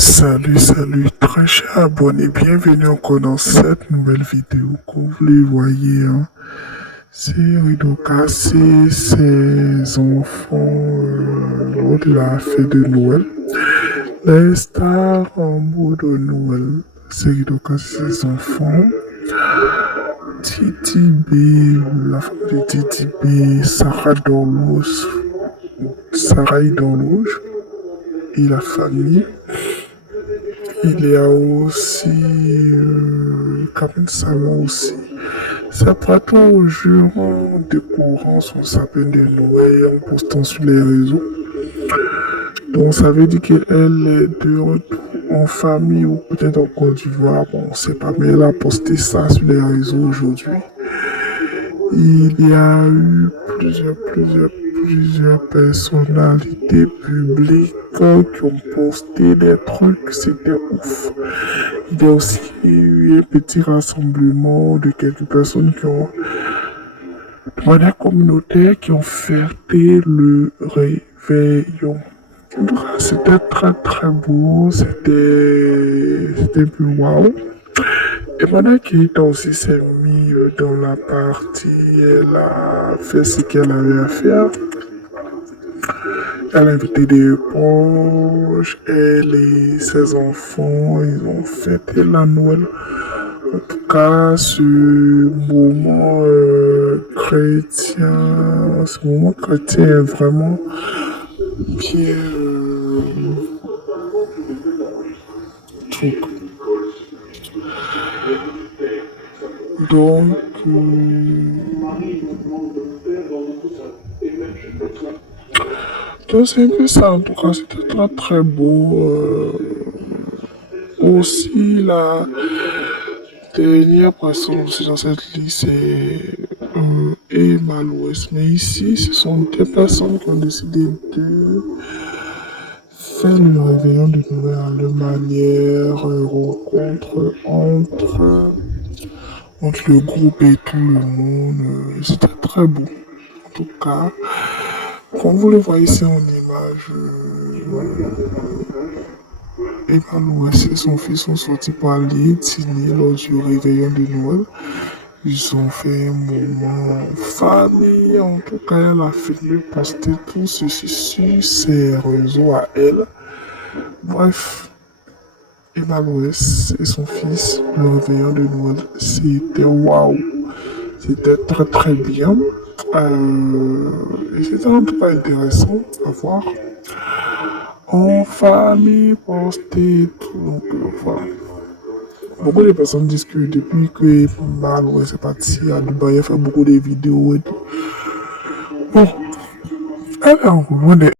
Salut, très cher abonné, bienvenue encore dans cette nouvelle vidéo. Comme vous le voyez, hein, c'est Rideau cassé ses enfants lors de la fête de Noël. Les stars en mode de Noël, c'est Rideau cassé ses enfants. Titi B, la femme de Titi B, Sarah Dorloge et la famille. Il y a aussi Carmen Salmon aussi. C'est prêt au jour en décorant son sapin de Noël en postant sur les réseaux. Donc ça veut dire qu'elle est de retour en famille ou peut-être en Côte d'Ivoire. Bon, on sait pas, mais elle a posté ça sur les réseaux aujourd'hui. Il y a eu plusieurs personnalités publiques qui ont posté des trucs, c'était ouf. Il y a aussi eu un petit rassemblement de quelques personnes qui ont, de manière communautaire, qui ont fêté le réveillon. En tout cas, c'était très beau, c'était un peu waouh. Et pendant Keita aussi s'est mis dans la partie, elle a fait ce qu'elle avait à faire. Elle a invité des proches, elle et ses enfants, ils ont fêté la Noël. En tout cas, ce moment chrétien est vraiment bien truc. Donc, c'est un peu ça, en tout cas, c'était très beau. Aussi, la dernière personne aussi dans cette liste, c'est Emma Louis. Mais ici, ce sont des personnes qui ont décidé de faire le réveillon de Noël de manière rencontre entre le groupe et tout le monde. C'était très beau. En tout cas, comme vous le voyez ici en image, Emma Louis et son fils sont sortis parler, dîner lors du réveillon de Noël. Ils ont fait un moment famille. En tout cas, elle a filmé, posté tout ceci sur ses réseaux à elle. Bref, Emma Louis et son fils, le réveillon de Noël, c'était waouh. C'était très bien. Et c'était en tout cas intéressant à voir. En famille, posté, tout. Donc, voilà. Beaucoup de personnes disent que depuis que Maloué est parti à Dubaï, il fait beaucoup de vidéos et tout. Bon, elle est encore loin